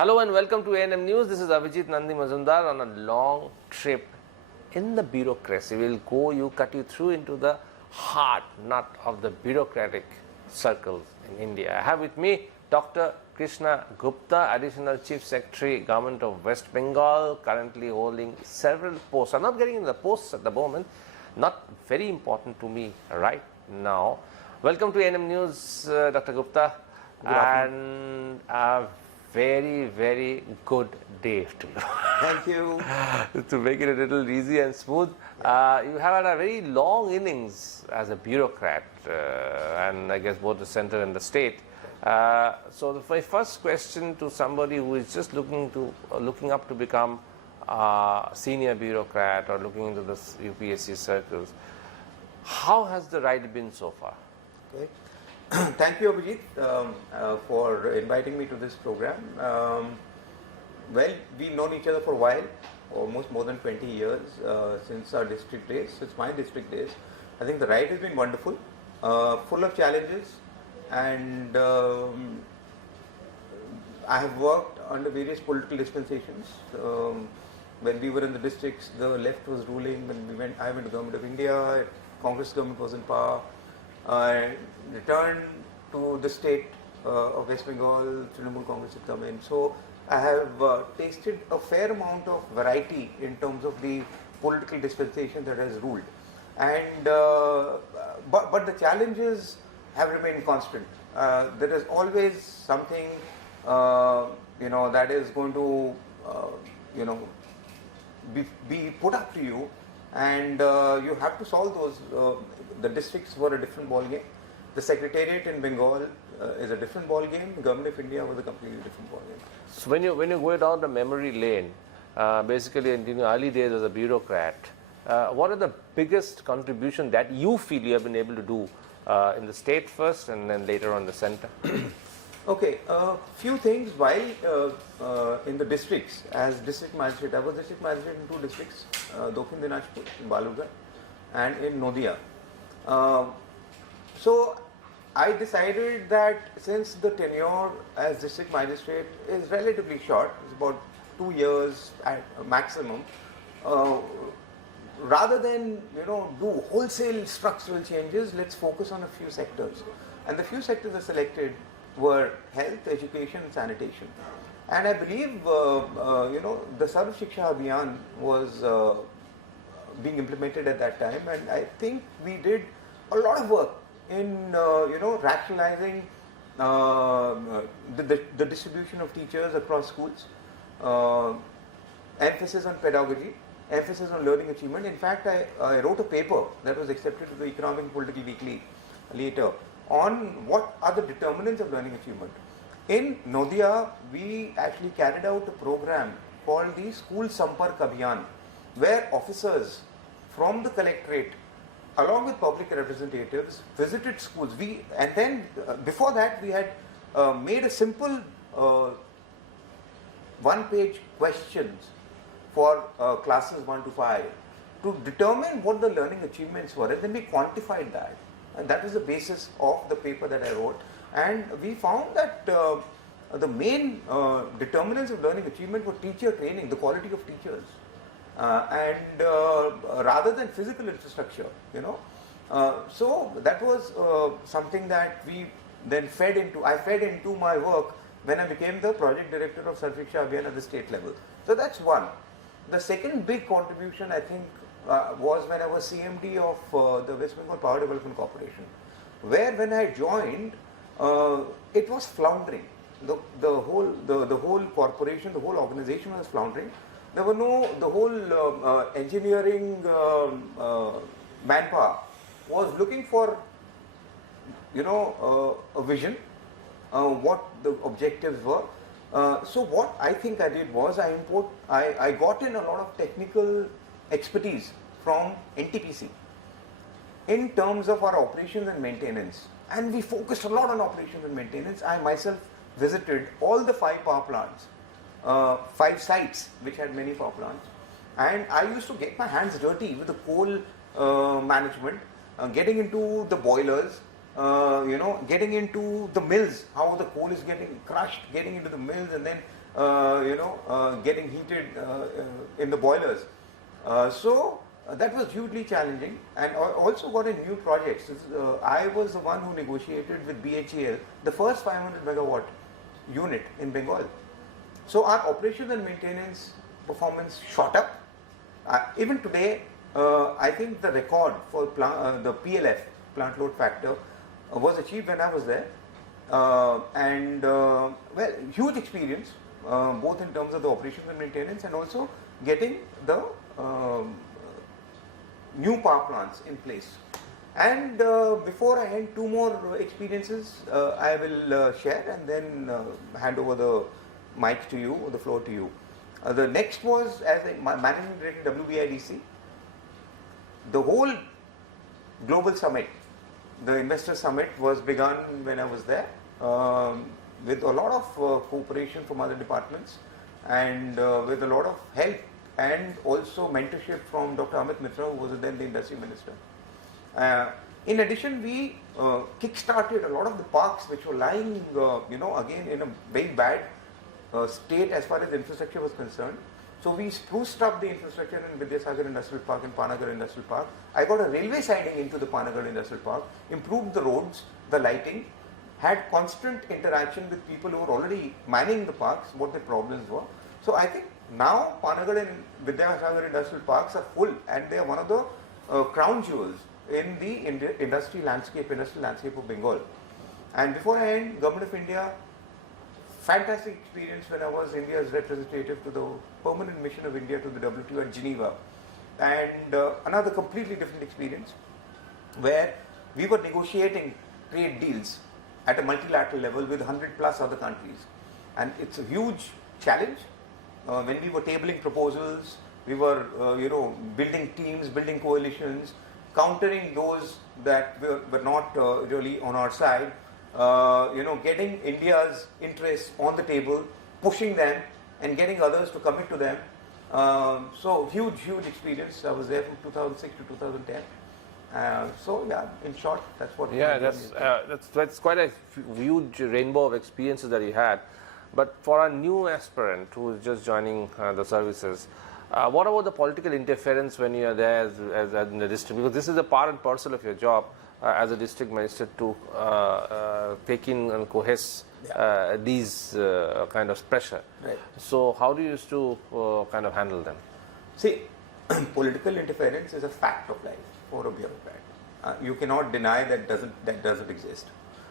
Hello and welcome to ANM News. This is Avijit Nandi Mazumdar on a long trip in the bureaucracy. We'll cut you through into the heart, nut of the bureaucratic circles in India. I have with me Dr. Krishna Gupta, Additional Chief Secretary, Government of West Bengal, currently holding several posts. I'm not getting into the posts at the moment, not very important to me right now. Welcome to ANM News, Dr. Gupta. Good afternoon. And a very, very good day to you. Thank you. To make it a little easy and smooth, you have had a very long innings as a bureaucrat, and I guess both the center and the state. So my first question to somebody who is just looking up to become a senior bureaucrat or looking into the UPSC circles, how has the ride been so far? Okay. Thank you, Abhijit, for inviting me to this program. Well, we've known each other for a while, almost more than 20 years, since our district days, since my district days. I think the ride has been wonderful, full of challenges, and I have worked under various political dispensations. When we were in the districts, the left was ruling. When I went to the Government of India, Congress government was in power. I returned to the state of West Bengal, Trinamool Congress had come in. So I have tasted a fair amount of variety in terms of the political dispensation that has ruled. And but the challenges have remained constant. There is always something that is going to be put up to you, and you have to solve those. The districts were a different ball game. The secretariat in Bengal is a different ball game. The Government of India was a completely different ball game. So when you go down the memory lane, basically in the early days as a bureaucrat, what are the biggest contribution that you feel you have been able to do in the state first and then later on the center? Okay, few things. While in the districts, as district magistrate, I was district magistrate in two districts, Dokhin Dinajpur in Balurghat and in Nodia. So I decided that since the tenure as district magistrate is relatively short, it's about 2 years at maximum, rather than do wholesale structural changes, let's focus on a few sectors. And the few sectors I selected were health, education, and sanitation. And I believe the Sarv Shiksha Abhiyan was being implemented at that time, and I think we did a lot of work in rationalizing the distribution of teachers across schools, emphasis on pedagogy, emphasis on learning achievement. In fact, I wrote a paper that was accepted to the Economic and Political Weekly later on what are the determinants of learning achievement. In Nodia, we actually carried out a program called the School Sampark Abhiyan, where officers from the collectorate along with public representatives visited schools. And then before that we had made a simple one-page questions for classes 1 to 5 to determine what the learning achievements were, and then we quantified that, and that is the basis of the paper that I wrote. And we found that the main determinants of learning achievement were teacher training, the quality of teachers, and rather than physical infrastructure, so that was something that we then I fed into my work when I became the project director of Sarv Shiksha Abhiyan at the state level. So that's one. The second big contribution, I think, was when I was CMD of the West Bengal Power Development Corporation, where when I joined, it was floundering. The whole corporation, the whole organization was floundering. There were the whole engineering manpower was looking for, a vision, what the objectives were. So what I think I did was I got in a lot of technical expertise from NTPC in terms of our operations and maintenance, and we focused a lot on operations and maintenance. I myself visited all the 5 power plants, 5 sites which had many power plants, and I used to get my hands dirty with the coal management, getting into the boilers, getting into the mills, how the coal is getting crushed, getting into the mills, and then getting heated in the boilers. That was hugely challenging, and I also got in new projects. I was the one who negotiated with BHEL the first 500 megawatt unit in Bengal. So our operations and maintenance performance shot up. Even today, I think the record for the PLF, plant load factor, was achieved when I was there. Well, huge experience, both in terms of the operations and maintenance, and also getting the new power plants in place. And before I end, two more experiences I will share, and then hand over the mic to you, or the floor to you. The next was as a managing director WBIDC. The whole global summit, the investor summit, was begun when I was there, with a lot of cooperation from other departments, and with a lot of help and also mentorship from Dr. Amit Mitra, who was then the industry minister. In addition, we kick-started a lot of the parks which were lying, again in a very bad state as far as infrastructure was concerned. So we spruced up the infrastructure in Vidyasagar Industrial Park and Panagar Industrial Park. I got a railway siding into the Panagar Industrial Park, improved the roads, the lighting, had constant interaction with people who were already manning the parks, what their problems were. So I think now Panagar and Vidyasagar Industrial Parks are full, and they are one of the crown jewels in the industrial landscape of Bengal. And before I end, Government of India, fantastic experience when I was India's representative to the permanent mission of India to the WTO at Geneva, and another completely different experience where we were negotiating trade deals at a multilateral level with 100 plus other countries, and it's a huge challenge. When we were tabling proposals, we were building teams, building coalitions, countering those that were not really on our side. Getting India's interests on the table, pushing them, and getting others to commit to them. So huge experience. I was there from 2006 to 2010. In short, that's what. Yeah, that's quite a huge rainbow of experiences that you had. But for a new aspirant who is just joining the services, what about the political interference when you are there as in the district? Because this is a part and parcel of your job as a district minister to take in and cohese these kind of pressure. Right. So how do you used to kind of handle them? See, political interference is a fact of life for a bureaucrat. You cannot deny that doesn't exist.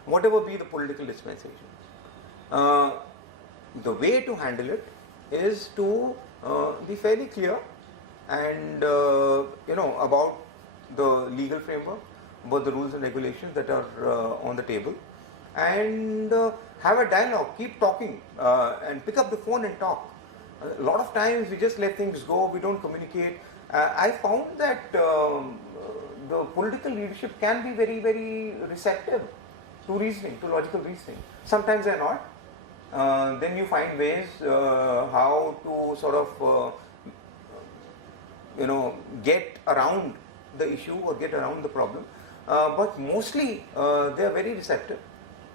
Whatever be the political dispensation. The way to handle it is to be fairly clear and about the legal framework, about the rules and regulations that are on the table, and have a dialogue, keep talking, and pick up the phone and talk. A lot of times we just let things go, we don't communicate. I found that the political leadership can be very, very receptive to reasoning, to logical reasoning. Sometimes they're not. Then you find ways how to sort of get around the issue or get around the problem. But mostly they are very receptive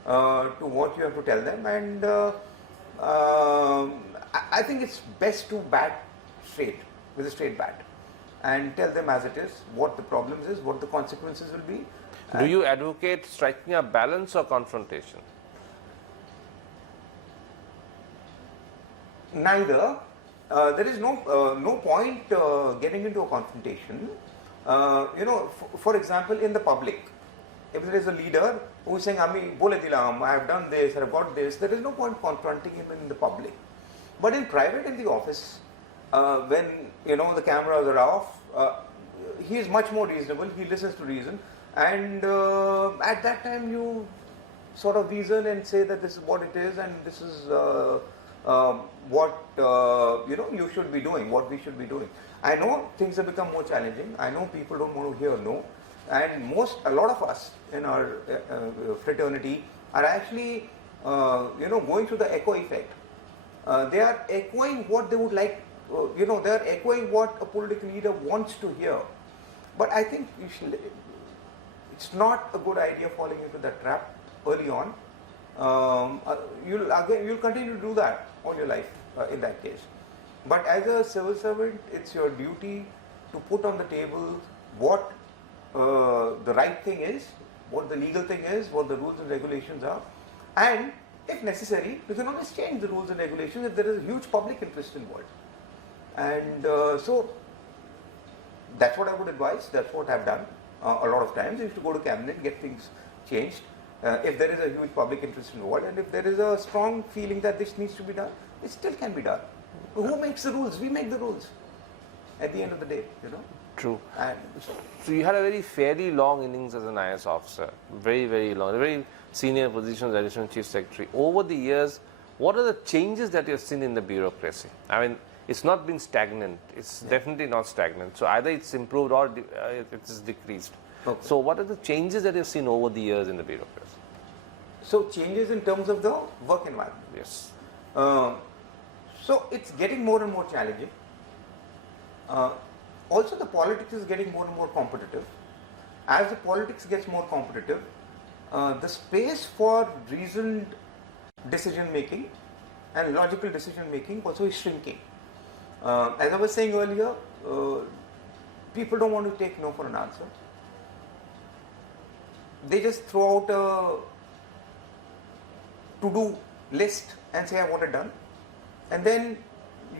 to what you have to tell them, and I think it's best to bat straight with a straight bat and tell them as it is, what the problems is, what the consequences will be. Do you advocate striking a balance or confrontation? Neither. There is no point getting into a confrontation. For example, in the public, if there is a leader who is saying, "Ami bole dilam, I have done this, I have got this," there is no point confronting him in the public. But in private, in the office, when the cameras are off, he is much more reasonable. He listens to reason, and at that time you sort of reason and say that this is what it is, and this is what you should be doing, what we should be doing. I know things have become more challenging. I know people don't want to hear no, and a lot of us in our fraternity are actually going through the echo effect. They are echoing what they would like. They are echoing what a political leader wants to hear. But I think it's not a good idea falling into that trap early on. you'll continue to do that all your life in that case. But as a civil servant, it's your duty to put on the table what the right thing is, what the legal thing is, what the rules and regulations are, and if necessary, you can always change the rules and regulations if there is a huge public interest involved. And so that's what I would advise, that's what I've done a lot of times. I used to go to cabinet, get things changed. If there is a huge public interest involved, and if there is a strong feeling that this needs to be done, it still can be done. Who makes the rules? We make the rules at the end of the day, you know. True. And So you had a very fairly long innings as an IAS officer, very, very long, a very senior position as Additional Chief Secretary. Over the years, what are the changes that you've seen in the bureaucracy? I mean, it's not been stagnant. It's definitely not stagnant. So either it's improved or it's decreased. Okay. So what are the changes that you've seen over the years in the bureaucracy? so changes in terms of the work environment. Yes. So it's getting more and more challenging. Also the politics is getting more and more competitive. As the politics gets more competitive, the space for reasoned decision making and logical decision making also is shrinking. As I was saying earlier, people don't want to take no for an answer. They just throw out a to-do list and say I want it done, and then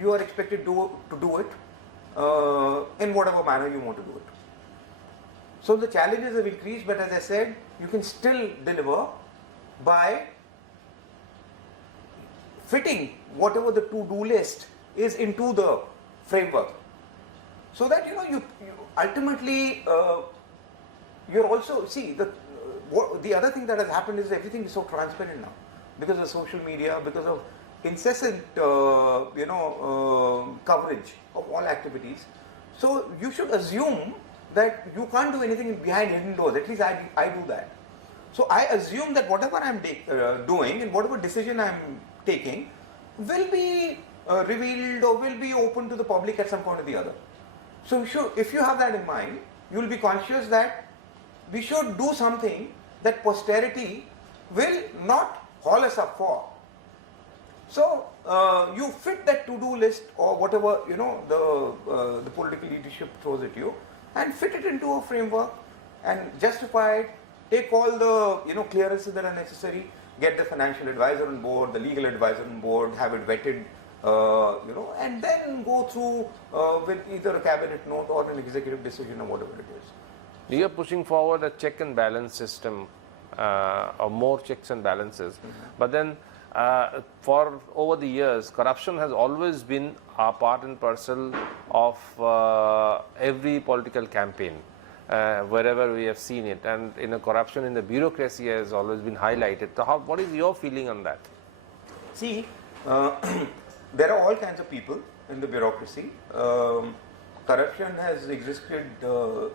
you are expected to do it in whatever manner you want to do it. So the challenges have increased, but as I said, you can still deliver by fitting whatever the to-do list is into the framework, so that you ultimately you're also the other thing that has happened is everything is so transparent now because of social media, because of incessant coverage of all activities. So you should assume that you can't do anything behind hidden doors. At least I do that. So I assume that whatever I'm doing and whatever decision I'm taking will be revealed or will be open to the public at some point or the other. So if you have that in mind, you will be conscious that we should do something that posterity will not haul us up for. So you fit that to-do list or whatever the political leadership throws at you, and fit it into a framework and justify it. Take all the clearances that are necessary. Get the financial advisor on board, the legal advisor on board, have it vetted, and then go through with either a cabinet note or an executive decision or whatever it is. You are pushing forward a check and balance system, or more checks and balances. But then, for over the years, corruption has always been a part and parcel of every political campaign, wherever we have seen it. And corruption in the bureaucracy has always been highlighted. So what is your feeling on that? See, there are all kinds of people in the bureaucracy. Corruption has existed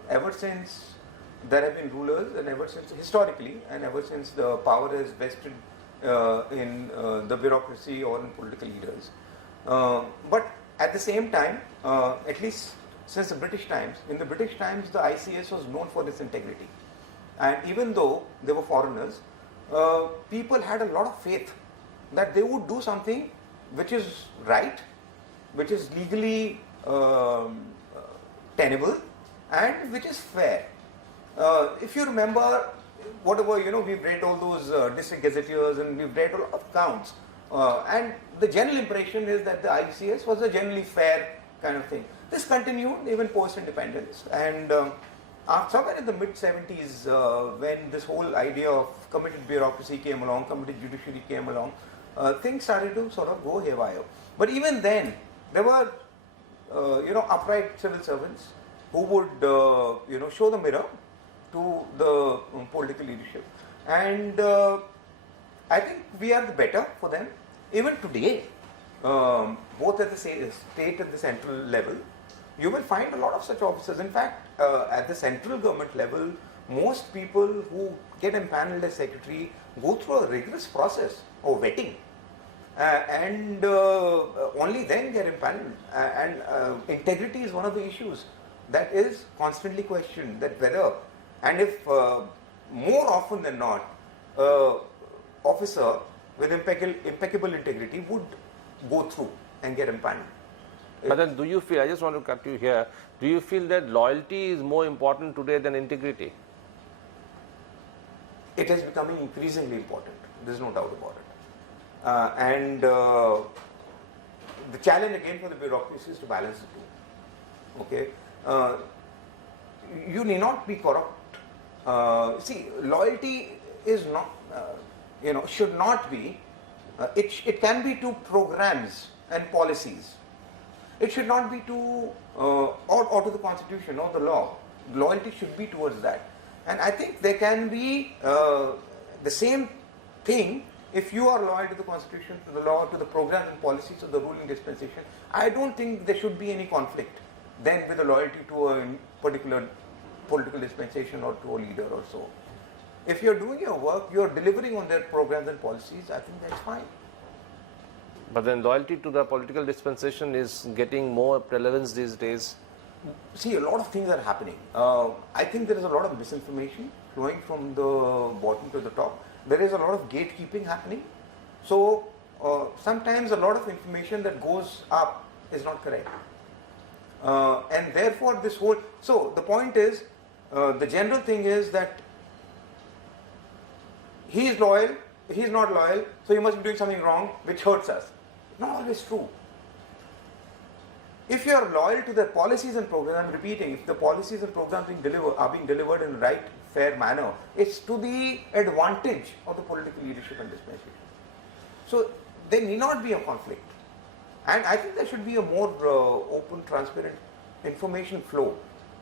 ever since there have been rulers, and ever since historically, and ever since the power has vested in the bureaucracy or in political leaders. But at the same time, at least since the British times, in the British times the ICS was known for its integrity. And even though they were foreigners, people had a lot of faith that they would do something which is right, which is legally tenable, and which is fair. If you remember, whatever, we've read all those district gazetteers and we've read a lot of accounts, and the general impression is that the ICS was a generally fair kind of thing. This continued even post-independence, and somewhere in the mid-70s, when this whole idea of committed bureaucracy came along, committed judiciary came along, things started to sort of go haywire. But even then, there were upright civil servants who would show the mirror to the political leadership, and I think we are the better for them. Even today, both at the state and the central level, you will find a lot of such officers. In fact, at the central government level, most people who get empaneled as secretary go through a rigorous process of vetting, and only then get empaneled. And integrity is one of the issues that is constantly questioned, that whether, and if more often than not, officer with impeccable integrity would go through and get empaneled. But then do you feel, I just want to cut you here, do you feel that loyalty is more important today than integrity? It is becoming increasingly important. There's no doubt about it. The challenge again for the bureaucracy is to balance the two. Okay, you need not be corrupt. See, loyalty is not, should not be. It can be to programs and policies. It should not be to or to the constitution or the law. Loyalty should be towards that. And I think there can be the same thing if you are loyal to the constitution, to the law, to the program and policies of the ruling dispensation. I don't think there should be any conflict then with the loyalty to a particular political dispensation or to a leader or so. If you're doing your work, you're delivering on their programs and policies, I think that's fine. But then loyalty to the political dispensation is getting more relevance these days. See, a lot of things are happening. I think there is a lot of misinformation flowing from the bottom to the top. There is a lot of gatekeeping happening. So sometimes a lot of information that goes up is not correct. And therefore this whole, so the point is, the general thing is that he is loyal, he is not loyal, so he must be doing something wrong which hurts us. Not always true. If you are loyal to the policies and programs, I'm repeating, if the policies and programs are being delivered in the right, fair manner, it's to the advantage of the political leadership and dispensation. So there need not be a conflict. And I think there should be a more open, transparent information flow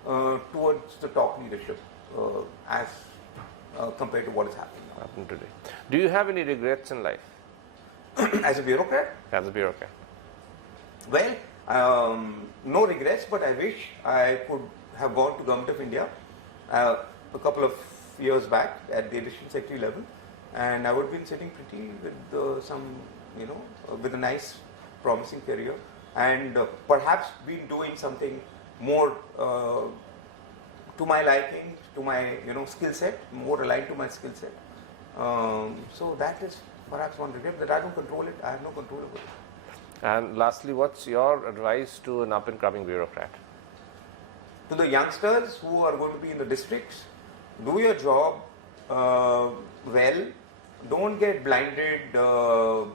towards the top leadership as compared to what is happening now. Today. Do you have any regrets in life? As a bureaucrat? As a bureaucrat. Well, no regrets, but I wish I could have gone to Government of India a couple of years back at the additional secretary level, and I would have been sitting pretty with with a nice, promising career, and perhaps been doing something more to my liking, to my skill set, more aligned to my skill set. So that is perhaps one regret, that I don't control it. I have no control over it. And lastly, what's your advice to an up-and-coming bureaucrat? To the youngsters who are going to be in the districts, do your job well. Don't get blinded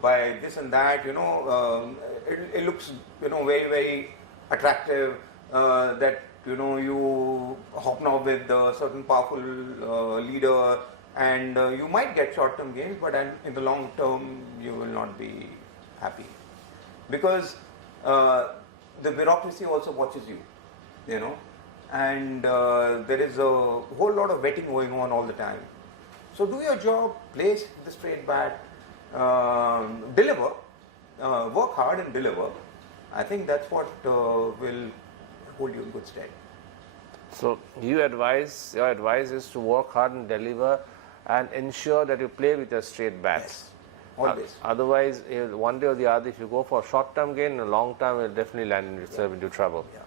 by this and that. It looks very, very attractive that you hobnob with a certain powerful leader, and you might get short-term gains, but in the long term you will not be happy, because the bureaucracy also watches you, and there is a whole lot of vetting going on all the time. So do your job, play the straight bat, deliver, work hard and deliver. I think that's what will hold you in good stead. So your advice is to work hard and deliver and ensure that you play with your straight bats. Yes, always. Otherwise, one day or the other, if you go for short-term gain, in the long term, you'll definitely land yourself into trouble. Yeah.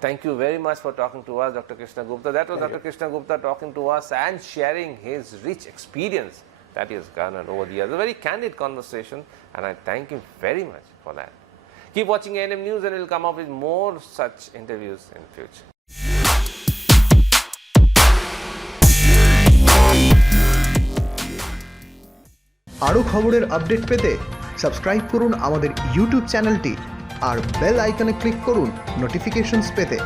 Thank you very much for talking to us, Dr. Krishna Gupta. That was Dr. Krishna Gupta talking to us and sharing his rich experience that he has garnered over the years. A very candid conversation, and I thank him very much for that. Keep watching ANM News, and we'll come up with more such interviews in future. আরও খবরের update পেতে subscribe করুন আমাদের YouTube চ্যানেলটি আর bell আইকনে click করুন notifications পেতে।